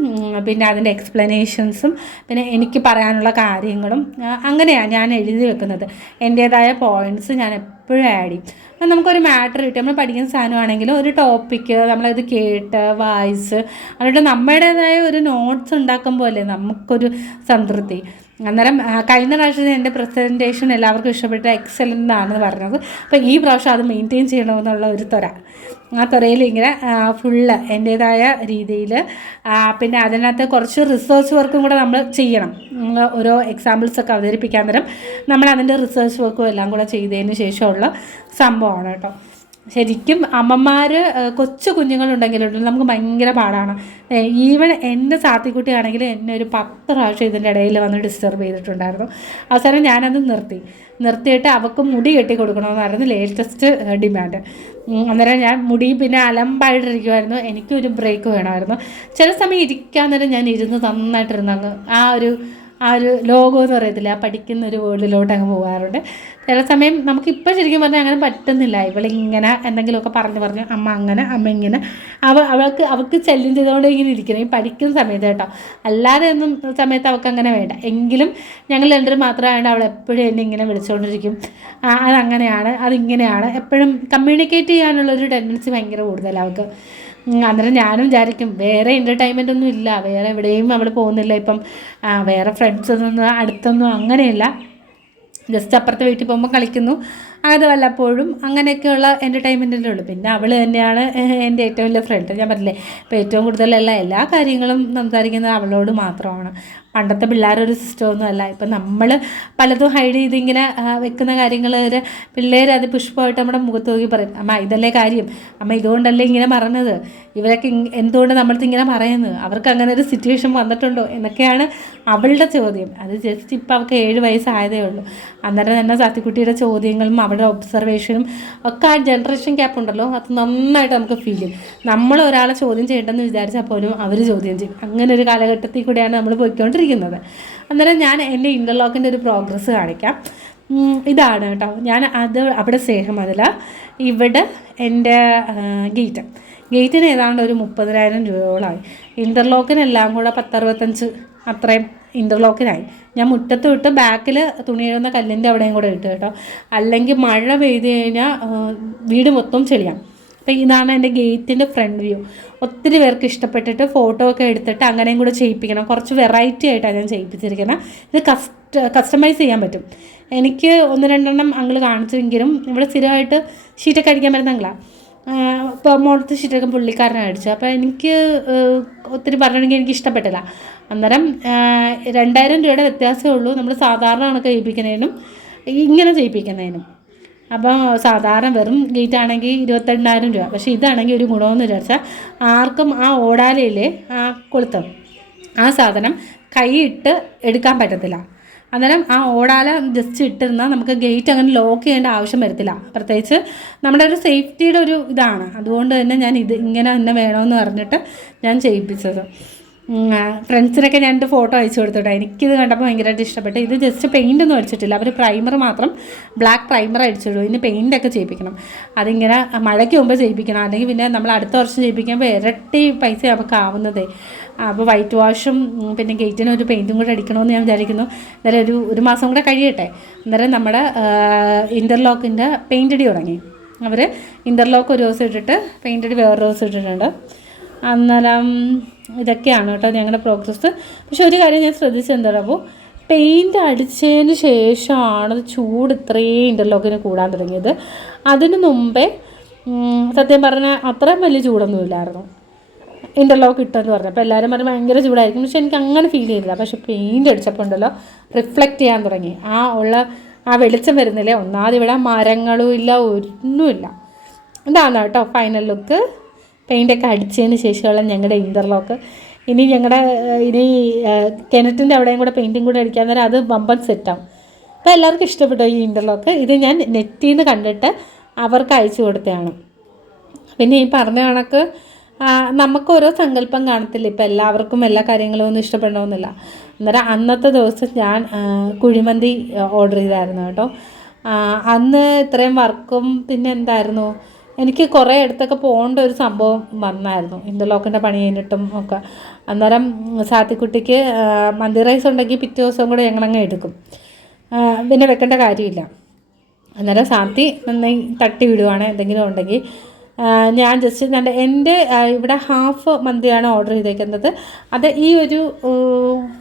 പിന്നെ അതിൻ്റെ എക്സ്പ്ലനേഷൻസും പിന്നെ എനിക്ക് പറയാനുള്ള കാര്യങ്ങളും അങ്ങനെയാണ് ഞാൻ എഴുതി വെക്കുന്നത്. എൻ്റേതായ പോയിൻറ്റ്സ് ഞാൻ എപ്പോഴും ആഡ് ചെയ്യും. അപ്പം നമുക്കൊരു മാറ്റർ കിട്ടും. നമ്മൾ പഠിക്കുന്ന സാധനമാണെങ്കിലും ഒരു ടോപ്പിക്ക് നമ്മളത് കേട്ട് വായിച്ച് എന്നിട്ട് നമ്മുടേതായ ഒരു നോട്ട്സ് ഉണ്ടാക്കുമ്പോൾ അല്ലേ നമുക്കൊരു സംതൃപ്തി. അന്നേരം കഴിഞ്ഞ പ്രാവശ്യം എൻ്റെ പ്രസൻറ്റേഷൻ എല്ലാവർക്കും ഇഷ്ടപ്പെട്ട എക്സലൻ്റ് ആണെന്ന് പറഞ്ഞത്. അപ്പോൾ ഈ പ്രാവശ്യം അത് മെയിൻറ്റെയിൻ ചെയ്യണമെന്നുള്ള ഒരു ത്വര. ആ ത്വരയിൽ ഇങ്ങനെ ഫുള്ള് എൻ്റേതായ രീതിയിൽ പിന്നെ അതിനകത്ത് കുറച്ച് റിസർച്ച് വർക്കും കൂടെ നമ്മൾ ചെയ്യണം. ഓരോ എക്സാമ്പിൾസൊക്കെ അവതരിപ്പിക്കാൻ നേരം നമ്മൾ അതിൻ്റെ റിസർച്ച് വർക്കും എല്ലാം കൂടെ ചെയ്തതിന് ശേഷമുള്ള സംഭവമാണ് കേട്ടോ. ശരിക്കും അമ്മമാർ കൊച്ചു കുഞ്ഞുങ്ങളുണ്ടെങ്കിലുണ്ട് നമുക്ക് ഭയങ്കര പാടാണ്. ഈവൻ എൻ്റെ സാത്തിക്കുട്ടിയാണെങ്കിൽ എന്നെ ഒരു 10 പ്രാവശ്യം ഇതിൻ്റെ ഇടയിൽ വന്ന് ഡിസ്റ്റർബ് ചെയ്തിട്ടുണ്ടായിരുന്നു. അവസാനം ഞാനത് നിർത്തിയിട്ട് അവൾക്ക് മുടി കെട്ടി കൊടുക്കണമെന്നായിരുന്നു ലേറ്റസ്റ്റ് ഡിമാൻഡ്. അന്നേരം ഞാൻ മുടി പിന്നെ അലമ്പായിട്ടിരിക്കുമായിരുന്നു. എനിക്കൊരു ബ്രേക്ക് വേണമായിരുന്നു. ചില സമയം ഇരിക്കാൻ നേരം ഞാൻ ഇരുന്ന് നന്നായിട്ടിരുന്നങ്ങ് ആ ഒരു ലോകം എന്ന് പറയത്തില്ല, ആ പഠിക്കുന്ന ഒരു വേൾഡിലോട്ട് അങ്ങ് പോകാറുണ്ട്. ചില സമയം നമുക്കിപ്പോൾ ശരിക്കും പറഞ്ഞാൽ അങ്ങനെ പറ്റുന്നില്ല. ഇവളിങ്ങനെ എന്തെങ്കിലുമൊക്കെ പറഞ്ഞ് അമ്മ അങ്ങനെ അമ്മ ഇങ്ങനെ അവൾക്ക് ശല്യം ചെയ്തുകൊണ്ട് ഇങ്ങനെ ഇരിക്കണം ഈ പഠിക്കുന്ന സമയത്ത് കേട്ടോ. അല്ലാതെ ഒന്നും സമയത്ത് അവൾക്ക് അങ്ങനെ വേണ്ട. എങ്കിലും ഞങ്ങൾ രണ്ടുപേരും മാത്രമായതുകൊണ്ട് അവൾ എപ്പോഴും എന്നെ ഇങ്ങനെ വിളിച്ചുകൊണ്ടിരിക്കും. അതങ്ങനെയാണ് അതിങ്ങനെയാണ് എപ്പോഴും കമ്മ്യൂണിക്കേറ്റ് ചെയ്യാനുള്ളൊരു ടെൻഡൻസി ഭയങ്കര കൂടുതലാണ് അവൾക്ക്. അന്നേരം ഞാനും വിചാരിക്കും വേറെ എൻ്റർടൈൻമെൻ്റ് ഒന്നും ഇല്ല, വേറെ എവിടെയും അവൾ പോകുന്നില്ല. ഇപ്പം വേറെ ഫ്രണ്ട്സൊന്നും അടുത്തൊന്നും അങ്ങനെയില്ല. ജസ്റ്റ് അപ്പുറത്തെ വീട്ടിൽ പോകുമ്പോൾ കളിക്കുന്നു, അത് വല്ലപ്പോഴും അങ്ങനെയൊക്കെയുള്ള എൻ്റർടൈൻമെൻറ്റിലേ ഉള്ളൂ. പിന്നെ അവൾ തന്നെയാണ് എൻ്റെ ഏറ്റവും വലിയ ഫ്രണ്ട്. ഞാൻ പറഞ്ഞില്ലേ ഇപ്പോൾ ഏറ്റവും കൂടുതലുള്ള എല്ലാ കാര്യങ്ങളും സംസാരിക്കുന്നത് അവളോട് മാത്രമാണ്. പണ്ടത്തെ പിള്ളേരൊരു സിസ്റ്റമൊന്നും അല്ല. ഇപ്പം നമ്മൾ പലതും ഹൈഡ് ചെയ്ത് ഇങ്ങനെ വെക്കുന്ന കാര്യങ്ങൾ വരെ പിള്ളേരത് പുഷ്പമായിട്ട് നമ്മുടെ മുഖത്ത് നോക്കി പറയും, അമ്മ ഇതല്ലേ കാര്യം, അമ്മ ഇതുകൊണ്ടല്ലേ ഇങ്ങനെ പറഞ്ഞത്, ഇവരൊക്കെ എന്തുകൊണ്ട് നമ്മളത് ഇങ്ങനെ പറയുന്നത്, അവർക്ക് അങ്ങനെ ഒരു സിറ്റുവേഷൻ വന്നിട്ടുണ്ടോ എന്നൊക്കെയാണ് അവളുടെ ചോദ്യം. അത് ജസ്റ്റ് ഇപ്പം അവൾക്ക് 7 വയസ്സായതേ ഉള്ളൂ. അന്നേരം തന്നെ സാത്തിക്കുട്ടിയുടെ ചോദ്യങ്ങളും അവരുടെ ഒബ്സർവേഷനും ഒക്കെ ആ ജനറേഷൻ ഗ്യാപ്പ് ഉണ്ടല്ലോ, അത് നന്നായിട്ട് നമുക്ക് ഫീൽ ചെയ്യും. നമ്മൾ ഒരാളെ ചോദ്യം ചെയ്യണ്ടെന്ന് വിചാരിച്ചാൽ പോലും അവർ ചോദ്യം ചെയ്യും. അങ്ങനെ ഒരു കാലഘട്ടത്തിൽ കൂടെയാണ് നമ്മൾ പോയിക്കൊണ്ടിരിക്കുന്നത്. അന്നേരം ഞാൻ എൻ്റെ ഇൻ്റർലോക്കിൻ്റെ ഒരു പ്രോഗ്രസ് കാണിക്കാം. ഇതാണ് കേട്ടോ, ഞാൻ അവിടെ സ്നേഹമതില, ഇവിടെ എൻ്റെ ഗേറ്റിന് ഏതാണ്ട് ഒരു 30,000 രൂപയോളമായി. ഇൻ്റർലോക്കിനെല്ലാം കൂടെ 10-65 അത്രയും ഇൻ്റർലോക്കിനായി. ഞാൻ മുറ്റത്ത് വിട്ട് ബാക്കിൽ തുണി എഴുതുന്ന കല്ലിൻ്റെ അവിടെയും കൂടെ ഇട്ട് കേട്ടോ. അല്ലെങ്കിൽ മഴ പെയ്ത് കഴിഞ്ഞാൽ വീട് മൊത്തം ചെളിയാണ്. അപ്പോൾ ഇതാണ് എൻ്റെ ഗേറ്റിൻ്റെ ഫ്രണ്ട് വ്യൂ. ഒത്തിരി പേർക്ക് ഇഷ്ടപ്പെട്ടിട്ട് ഫോട്ടോ ഒക്കെ എടുത്തിട്ട് അങ്ങനെയും കൂടെ ചെയ്യിപ്പിക്കണം. കുറച്ച് വെറൈറ്റി ആയിട്ടാണ് ഞാൻ ചെയ്യിപ്പിച്ചിരിക്കുന്നത്. ഇത് കസ്റ്റമൈസ് ചെയ്യാൻ പറ്റും. എനിക്ക് 1-2 അങ്കിൾ കാണിച്ചെങ്കിലും ഇവിടെ സ്ഥിരമായിട്ട് ഷീറ്റൊക്കെ അടിക്കാൻ പറ്റുന്ന അങ്കിളാണ്. ഇപ്പോൾ മുകളിലത്തെ ഷീറ്റൊക്കെ പുള്ളിക്കാരനാണ് അടിച്ചത്. അപ്പോൾ എനിക്ക് ഒത്തിരി പറഞ്ഞിട്ടുണ്ടെങ്കിൽ എനിക്ക് ഇഷ്ടപ്പെട്ടില്ല. അന്നേരം 2,000 രൂപയുടെ വ്യത്യാസമേ ഉള്ളൂ നമ്മൾ സാധാരണ കണക്ക് ചെയ്യിപ്പിക്കുന്നതിനും ഇങ്ങനെ ചെയ്യിപ്പിക്കുന്നതിനും. അപ്പോൾ സാധാരണ വെറും ഗേറ്റ് ആണെങ്കിൽ 28,000 രൂപ. പക്ഷേ ഇതാണെങ്കിൽ ഒരു ഗുണമെന്ന് വിചാരിച്ചാൽ ആർക്കും ആ ഓടാലയിലെ ആ കൊളുത്തം ആ സാധനം കൈയിട്ട് എടുക്കാൻ പറ്റത്തില്ല. അന്നേരം ആ ഓടാല ജസ്റ്റ് ഇട്ടിരുന്നാൽ നമുക്ക് ഗേറ്റ് അങ്ങനെ ലോക്ക് ചെയ്യേണ്ട ആവശ്യം വരത്തില്ല. പ്രത്യേകിച്ച് നമ്മുടെ ഒരു സേഫ്റ്റിയുടെ ഒരു ഇതാണ്. അതുകൊണ്ട് തന്നെ ഞാൻ ഇത് ഇങ്ങനെ തന്നെ വേണമെന്ന് പറഞ്ഞിട്ട് ഞാൻ ചെയ്യിപ്പിച്ചത്. ഫ്രണ്ട്സിനൊക്കെ ഞാൻ എൻ്റെ ഫോട്ടോ അയച്ചു കൊടുത്തോട്ടെ. എനിക്കിത് കണ്ടപ്പോൾ ഭയങ്കരമായിട്ട് ഇഷ്ടപ്പെട്ടു. ഇത് ജസ്റ്റ് പെയിൻ്റൊന്നും അടിച്ചിട്ടില്ല, അവർ പ്രൈമർ മാത്രം ബ്ലാക്ക് പ്രൈമർ അടിച്ചിടും. ഇതിന് പെയിൻ്റൊക്കെ ചെയ്യിപ്പിക്കണം. അതിങ്ങനെ മഴയ്ക്ക് മുമ്പ് ചെയ്യിപ്പിക്കണം, അല്ലെങ്കിൽ പിന്നെ നമ്മൾ അടുത്ത വർഷം ചെയ്യിപ്പിക്കുമ്പോൾ ഇരട്ടി പൈസ നമുക്ക് ആവുന്നതേ. അപ്പോൾ വൈറ്റ് വാഷും പിന്നെ ഗേറ്റിന് ഒരു പെയിൻറ്റും കൂടെ അടിക്കണമെന്ന് ഞാൻ വിചാരിക്കുന്നു. എന്നാലും ഒരു മാസം കൂടെ കഴിയട്ടെ. അന്നേരം നമ്മുടെ ഇൻ്റർലോക്കിൻ്റെ പെയിൻ്റ് അടി തുടങ്ങി. അവർ ഇൻ്റർലോക്ക് ഒരു ദിവസം ഇട്ടിട്ട് പെയിൻ്റ് അടി വേറൊരു ദിവസം ഇട്ടിട്ടുണ്ട്. അന്നേരം ഇതൊക്കെയാണ് കേട്ടോ ഞങ്ങളുടെ പ്രോഗ്രസ്. പക്ഷെ ഒരു കാര്യം ഞാൻ ശ്രദ്ധിച്ചെന്താണപ്പോൾ പെയിൻ്റ് അടിച്ചതിന് ശേഷമാണ് ചൂട് ഇത്രയും ഇൻ്റർലോക്കിന് കൂടാൻ തുടങ്ങിയത്. അതിന് മുമ്പേ സത്യം പറഞ്ഞാൽ അത്രയും വലിയ ചൂടൊന്നുമില്ലായിരുന്നു. ഇൻ്റർലോക്ക് ഇട്ടെന്ന് പറഞ്ഞപ്പോൾ എല്ലാവരും പറഞ്ഞാൽ ഭയങ്കര ചൂടായിരിക്കും. പക്ഷെ എനിക്ക് അങ്ങനെ ഫീൽ ചെയ്തില്ല. പക്ഷെ പെയിൻ്റ് അടിച്ചപ്പോൾ ഉണ്ടല്ലോ റിഫ്ലക്റ്റ് ചെയ്യാൻ തുടങ്ങി. ആ വെളിച്ചം വരുന്നില്ലേ. ഒന്നാമത് ഇവിടെ മരങ്ങളും ഇല്ല, ഒന്നുമില്ല. ഇതാണ് കേട്ടോ ഫൈനൽ ലുക്ക്. പെയിൻ്റൊക്കെ അടിച്ചതിന് ശേഷമുള്ള ഞങ്ങളുടെ ഇൻ്റർലോക്ക്. ഇനി കിണറ്റിൻ്റെ അവിടെയും കൂടെ പെയിൻറ്റും കൂടെ അടിക്കാൻ നേരം അത് ബമ്പൻ സെറ്റാവും. അപ്പോൾ എല്ലാവർക്കും ഇഷ്ടപ്പെട്ടു ഈ ഇൻ്റർലോക്ക്. ഇത് ഞാൻ നെറ്റിൽ നിന്ന് കണ്ടിട്ട് അവർക്ക് അയച്ചു കൊടുത്തതാണ്. പിന്നെ ഈ പറഞ്ഞ കണക്ക് നമുക്ക് ഓരോ സങ്കല്പം കാണത്തില്ല, ഇപ്പോൾ എല്ലാവർക്കും എല്ലാ കാര്യങ്ങളും ഒന്നും ഇഷ്ടപ്പെടണമെന്നില്ല. അന്നേരം അന്നത്തെ ദിവസം ഞാൻ കുഴിമന്തി ഓർഡർ ചെയ്തായിരുന്നു കേട്ടോ. അന്ന് ഇത്രയും വർക്കും പിന്നെ എന്തായിരുന്നു, എനിക്ക് കുറേ അടുത്തൊക്കെ പോകേണ്ട ഒരു സംഭവം വന്നായിരുന്നു ഇൻ്റർലോക്കിൻ്റെ പണി കഴിഞ്ഞിട്ടും ഒക്കെ. അന്നേരം സാത്തിക്കുട്ടിക്ക് മന്തി റൈസ് ഉണ്ടെങ്കിൽ പിറ്റേ ദിവസം കൂടെ ഞങ്ങളങ്ങ് എടുക്കും, പിന്നെ വെക്കേണ്ട കാര്യമില്ല. അന്നേരം സാത്തി നന്നായി തട്ടി വിടുവാണ് എന്തെങ്കിലും ഉണ്ടെങ്കിൽ. ഞാൻ ജസ്റ്റ് എൻ്റെ ഇവിടെ ഹാഫ് മന്തിയാണ് ഓർഡർ ചെയ്തേക്കുന്നത്. അത് ഈ ഒരു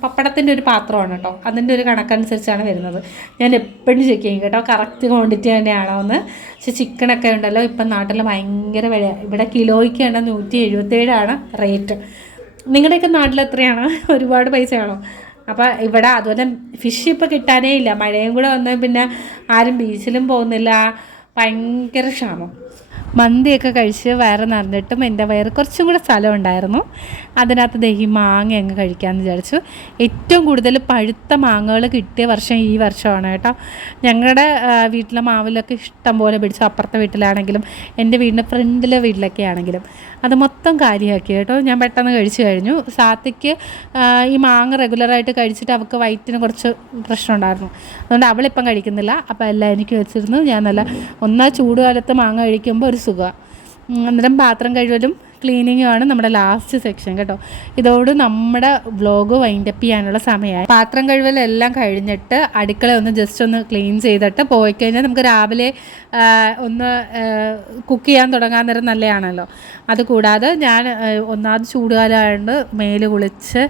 പപ്പടത്തിൻ്റെ ഒരു പാത്രമാണ് കേട്ടോ, അതിൻ്റെ ഒരു കണക്കനുസരിച്ചാണ് വരുന്നത്. ഞാൻ എപ്പോഴും ചെക്ക് ചെയ്യും കേട്ടോ കറക്റ്റ് ക്വാണ്ടിറ്റി തന്നെയാണോ എന്ന്. പക്ഷേ ചിക്കനൊക്കെ ഉണ്ടല്ലോ ഇപ്പം നാട്ടിൽ ഭയങ്കര വില, ഇവിടെ കിലോയ്ക്ക് തന്നെ 177 റേറ്റ്. നിങ്ങളുടെയൊക്കെ നാട്ടിൽ എത്രയാണ്? ഒരുപാട് പൈസയാണോ? അപ്പോൾ ഇവിടെ അതുപോലെ ഫിഷ് ഇപ്പോൾ കിട്ടാനേ ഇല്ല, മഴയും കൂടെ വന്നാൽ പിന്നെ ആരും ബീച്ചിലും പോകുന്നില്ല, ഭയങ്കര ക്ഷാമം. മന്തിയൊക്കെ കഴിച്ച് വയറ് നിറഞ്ഞിട്ടും എൻ്റെ വയറ് കുറച്ചും കൂടെ സ്ഥലം ഉണ്ടായിരുന്നു. അതിനകത്ത് ദഹി മാങ്ങ അങ്ങ് കഴിക്കാമെന്ന് വിചാരിച്ചു. ഏറ്റവും കൂടുതൽ പഴുത്ത മാങ്ങകൾ കിട്ടിയ വർഷം ഈ വർഷമാണ് കേട്ടോ. ഞങ്ങളുടെ വീട്ടിലെ മാവിലൊക്കെ ഇഷ്ടം പോലെ പിടിച്ചു, അപ്പുറത്തെ വീട്ടിലാണെങ്കിലും എൻ്റെ വീടിൻ്റെ ഫ്രണ്ടിലെ വീട്ടിലൊക്കെ ആണെങ്കിലും അത് മൊത്തം കാര്യമാക്കി കേട്ടോ. ഞാൻ പെട്ടെന്ന് കഴിച്ചു കഴിഞ്ഞു. സാത്തിക്ക് ഈ മാങ്ങ റെഗുലറായിട്ട് കഴിച്ചിട്ട് അവൾക്ക് വയറ്റിന് കുറച്ച് പ്രശ്നം ഉണ്ടായിരുന്നു, അതുകൊണ്ട് അവളിപ്പം കഴിക്കുന്നില്ല. അപ്പോൾ എല്ലാം എനിക്ക് വെച്ചിരുന്നു. ഞാൻ നല്ല ചൂടുകാലത്ത് മാങ്ങ കഴിക്കുമ്പോൾ ഒരു സുഖമാണ്. അന്നേരം പാത്രം കഴുകലും ക്ലീനിങ്ങുമാണ് നമ്മുടെ ലാസ്റ്റ് സെക്ഷൻ കേട്ടോ. ഇതോട് നമ്മുടെ വ്ലോഗ് വൈൻഡപ്പ് ചെയ്യാനുള്ള സമയമായി. പാത്രം കഴുകലെല്ലാം കഴിഞ്ഞിട്ട് അടുക്കള ഒന്ന് ജസ്റ്റ് ഒന്ന് ക്ലീൻ ചെയ്തിട്ട് പോയി കഴിഞ്ഞാൽ നമുക്ക് രാവിലെ ഒന്ന് കുക്ക് ചെയ്യാൻ തുടങ്ങാൻ നേരം നല്ലതാണല്ലോ. അതുകൂടാതെ ഞാൻ ഒന്നാമത് ചൂടുകാലമായതുകൊണ്ട് മേല് കുളിച്ച്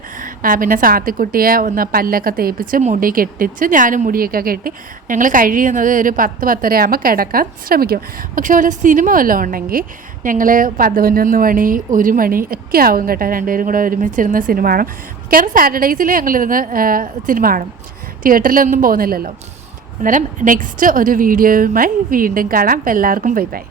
പിന്നെ സാത്തിക്കുട്ടിയെ ഒന്ന് പല്ലൊക്കെ തേപ്പിച്ച് മുടി കെട്ടിച്ച് ഞാനും മുടിയൊക്കെ കെട്ടി ഞങ്ങൾ കഴിയുന്നത് ഒരു 10-10:30 ആകുമ്പോൾ കിടക്കാൻ ശ്രമിക്കും. പക്ഷേ അതുപോലെ സിനിമ വല്ലതും ഉണ്ടെങ്കിൽ ഞങ്ങൾ 11 മണി 1 മണി ഒക്കെ ആവും കേട്ടോ. രണ്ടുപേരും കൂടെ ഒരുമിച്ചിരുന്ന സിനിമ കാണും. കാരണം സാറ്റർഡേയ്സിൽ ഞങ്ങളിരുന്ന് സിനിമ കാണും, തിയേറ്ററിലൊന്നും പോകുന്നില്ലല്ലോ. അന്നേരം നെക്സ്റ്റ് ഒരു വീഡിയോയുമായി വീണ്ടും കാണാം. അപ്പോൾ എല്ലാവർക്കും ബൈ ബൈ.